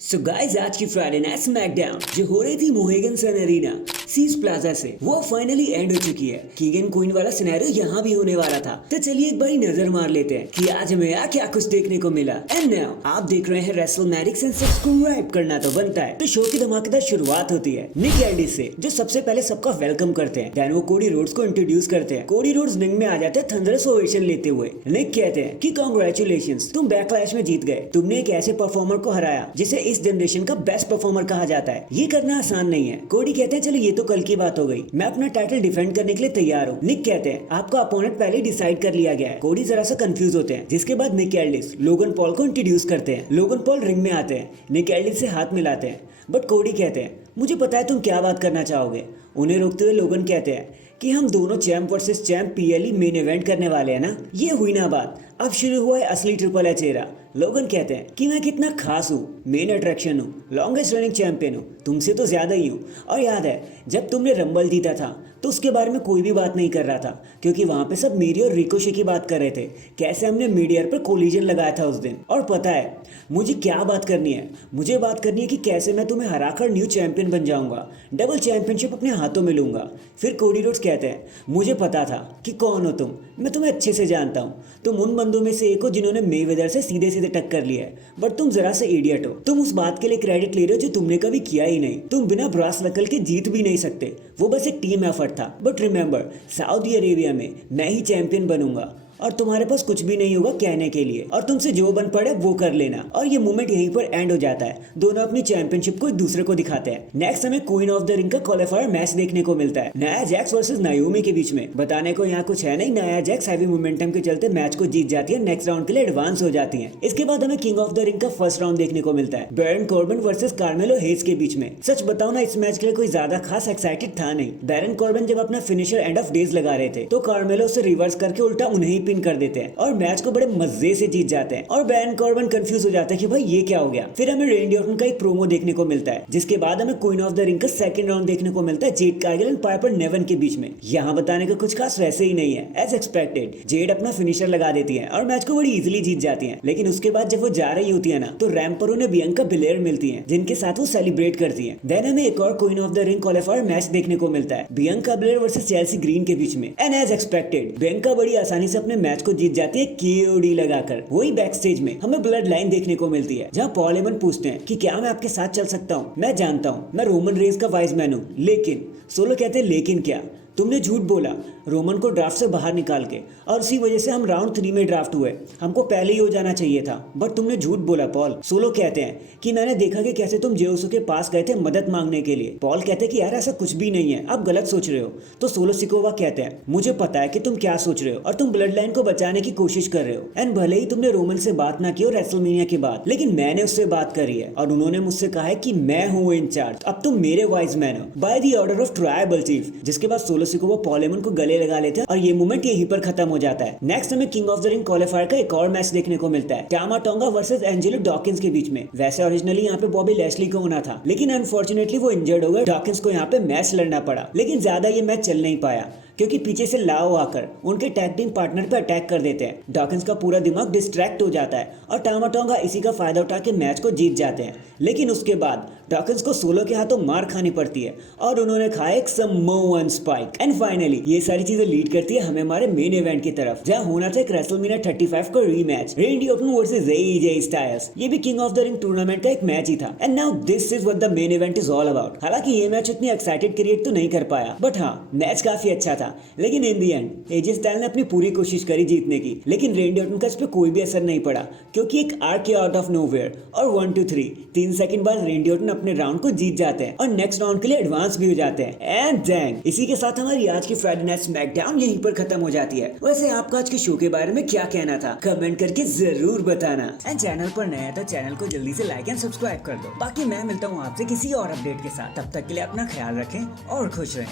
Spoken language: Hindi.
सो गाइस आज की फ्राइडे नाइट स्मैकडाउन जो हो रही थी मोहेगन सन एरिना सीज प्लाजा से वो फाइनली एंड हो चुकी है। कीगन क्वीन वाला सिनेरियो यहाँ भी होने वाला था, तो चलिए एक बारी नजर मार लेते हैं कि आज हमें यहाँ क्या कुछ देखने को मिला। एंड नाउ आप देख रहे हैं रेसलमैनिक्स एंड सब्सक्राइब करना तो बनता है। तो शो की धमाकेदार शुरुआत होती है निक एल्डिस से, जो सबसे पहले सबका वेलकम करते हैं। देन वो कोडी रोड्स को इंट्रोड्यूस करते हैं। कोडी रोड्स रिंग में आ जाते हैं थंडरस ओवेशन लेते हुए। निक कहते हैं कि कांग्रेचुलेशंस, तुम बैकलैश में जीत गए। तुमने एक ऐसे परफॉर्मर को हराया जिसे इस जनरेशन का बेस्ट परफॉर्मर कहा जाता है। ये करना आसान नहीं है। कोडी कहते हैं चलो ये तो कल की बात हो गई, मैं अपना टाइटल डिफेंड करने के लिए तैयार हूँ। निक कहते हैं आपका अपोनेंट पहले डिसाइड कर लिया गया है। कोडी जरा सा कंफ्यूज होते हैं, जिसके बाद निक एल्डिस लोगन पॉल को इंट्रोड्यूस करते हैं। लोगन पॉल रिंग में आते हैं, निक एल्डिस से हाथ मिलाते हैं, बट कोडी कहते हैं मुझे पता है तुम क्या बात करना चाहोगे। उन्हें रोकते हुए लोगन कहते हैं कि हम दोनों champ versus champ PLE main event करने वाले हैं ना। ये हुई ना बात, अब शुरू हुआ है असली ट्रिपल एच एरा। लोगन कहते हैं कि मैं कितना खास हूँ, मेन अट्रैक्शन हूँ, लॉन्गेस्ट रनिंग चैंपियन हूँ, तुमसे तो ज्यादा ही हूँ। और याद है जब तुमने रंबल जीता था तो उसके बारे में कोई भी बात नहीं कर रहा था, क्योंकि वहां पे सब मेरी और रिकोशे की बात कर रहे थे, कैसे हमने मीडियर पर कोलिजन लगाया था उस दिन। और पता है मुझे क्या बात करनी है, मुझे बात करनी है कि कैसे मैं तुम्हें हराकर न्यू चैंपियन बन जाऊंगा, डबल चैंपियनशिप अपने हाथों में लूंगा। फिर कोडी रोड्स कहते हैं मुझे पता था कि कौन हो तुम, मैं तुम्हें अच्छे से जानता हूँ। तुम उन बंदों में से एक हो जिन्होंने मेवेदर से सीधे सीधे टक्कर लिया है, बट तुम जरा से इडियट हो। तुम उस बात के लिए क्रेडिट ले रहे हो जो तुमने कभी किया ही नहीं। तुम बिना ब्रास नकल के जीत भी नहीं सकते, वो बस एक टीम एफर्ट था। बट रिमेंबर, सऊदी अरेबिया में मैं ही चैंपियन बनूंगा और तुम्हारे पास कुछ भी नहीं होगा कहने के लिए, और तुमसे जो बन पड़े वो कर लेना। और ये मूवमेंट यहीं पर एंड हो जाता है। दोनों अपनी चैंपियनशिप को एक दूसरे को दिखाते हैं। नेक्स्ट हमें क्वीन ऑफ द रिंग का क्वालिफायर मैच देखने को मिलता है, नाया जैक्स वर्सेस नायोमी के बीच में। बताने को यहाँ कुछ है नहीं, नाया जैक्स हैवी मोमेंटम के चलते मैच को जीत जाती है, नेक्स्ट राउंड के लिए एडवांस हो जाती है। इसके बाद हमें किंग ऑफ द रिंग का फर्स्ट राउंड देखने को मिलता है, Baron Corbin versus Carmelo Hayes के बीच में। सच बताओ ना, इस मैच के लिए कोई ज्यादा खास एक्साइटेड था नहीं। बैरन कॉर्बिन जब अपना फिनिशर एंड ऑफ डेज लगा रहे थे तो कार्मेलो से रिवर्स करके उल्टा उन्हें ही पिन कर देते हैं और मैच को बड़े मजे से जीत जाते हैं। और बैरन कॉर्बिन कंफ्यूज हो जाता है कि भाई ये क्या हो गया। फिर हमें रेंडी ऑर्टन का एक प्रोमो देखने को मिलता है, जिसके बाद हमें क्वीन ऑफ द रिंग का सेकंड राउंड देखने को मिलता है Z Kargil and Piper Newan के बीच में। यहाँ बताने का कुछ खास वैसे ही नहीं है। एज एक्सपेक्टेड जेड अपना फिनिशर लगा देती है और मैच को बड़ी इजीली जीत जाती है। लेकिन उसके बाद जब वो जा रही होती है ना, तो रैंप पर उन्हें बियंका बिलेयर मिलती है, जिनके साथ वो सेलिब्रेट करती है। देन हमें एक और queen of the ring qualifier match देखने को मिलता है, Bianca bilayer versus Chelsea green के बीच में। एंड एज एक्सपेक्टेड बियंका बड़ी आसानी से अपने मैच को जीत जाती है केओडी लगाकर। वही बैक स्टेज में हमें ब्लड लाइन देखने को मिलती है, जहाँ पॉल हेमन पूछते हैं कि क्या मैं आपके साथ चल सकता हूँ। मैं जानता हूँ मैं रोमन रेंज का वाइस मैन हूँ, लेकिन सोलो कहते हैं लेकिन क्या, तुमने झूठ बोला रोमन को ड्राफ्ट से बाहर निकाल के, और उसी वजह से हम राउंड 3 में ड्राफ्ट हुए। हमको पहले ही हो जाना चाहिए था, बट तुमने झूठ बोला पॉल। सोलो कहते हैं कि मैंने देखा कि कैसे तुम जेउसो के पास गए थे मदद मांगने के लिए। पॉल कहते हैं कि यार ऐसा कुछ भी नहीं है, आप गलत सोच रहे हो। तो सोलो सिकोवा कहते हैं मुझे पता है कि तुम क्या सोच रहे हो और तुम ब्लड लाइन को बचाने की कोशिश कर रहे हो। एंड भले ही तुमने रोमन से बात ना की हो रेसलमेनिया के बाद, लेकिन मैंने उससे बात करी है और उन्होंने मुझसे कहा है कि मैं हूँ इंचार्ज, अब तुम मेरे वाइज मैन हो by the order of tribal chief. जिसके बाद सोलो सिकोवा पॉल हेमन को गले लगा लेते हैं और ये मूवमेंट यहीं पर खत्म हो जाता है। नेक्स्ट हमें king of the ring qualifier का एक और मैच देखने को मिलता है, टामा टोंगा वर्सेस एंजेलो डॉकिंस के बीच में। वैसे ओरिजिनली यहाँ पे बॉबी लैशली को होना था, लेकिन अनफॉर्चुनेटली वो इंजर्ड हो गए। डॉकिंस को यहाँ पे मैच लड़ना पड़ा, लेकिन ज्यादा ये मैच चल नहीं पाया क्योंकि पीछे से लाओ आकर उनके टैग टीम पार्टनर पर अटैक कर देते हैं। डॉकिंस का पूरा दिमाग डिस्ट्रैक्ट हो जाता है और टामा टोंगा इसी का फायदा उठा के मैच को जीत जाते हैं। लेकिन उसके बाद डॉकिंस को सोलो के हाथों मार खानी पड़ती है और उन्होंने खाया एक समोअन स्पाइक। एंड फाइनली ये सारी चीजें लीड करती है हमें हमारे मेन इवेंट की तरफ, जहाँ होना था एक रेसलमेनिया 35 का rematch, रेंडी Orton versus AJ Styles. ये भी king of the ring tournament का एक मैच ही था। And now this is what the main event is all about. हालांकि ये मैच इतनी एक्साइटेड क्रिएट तो नहीं कर पाया, बट हाँ मैच काफी अच्छा था। लेकिन इन दी एंड एजे स्टाइल ने अपनी पूरी कोशिश करी जीतने की, लेकिन रेंडी ऑर्टन का इस पे कोई भी असर नहीं पड़ा, क्योंकि एक आर्क आउट ऑफ नोवेयर और 1 2 3 3 सेकंड बाद रेंडी ऑर्टन अपने राउंड को जीत जाते हैं और नेक्स्ट राउंड के लिए एडवांस भी हो जाते हैं। एंड डैंग, इसी के साथ हमारी आज की फ्राइडे नाइट स्मैकडाउन यहीं पर खत्म हो जाती है। वैसे आपका आज के शो के बारे में क्या कहना था, कमेंट करके जरूर बताना। एंड चैनल पर नया तो चैनल को जल्दी से लाइक एंड सब्सक्राइब कर दो। बाकी मैं मिलता हूँ आपसे किसी और अपडेट के साथ, तब तक के लिए अपना ख्याल रखें और खुश रहें।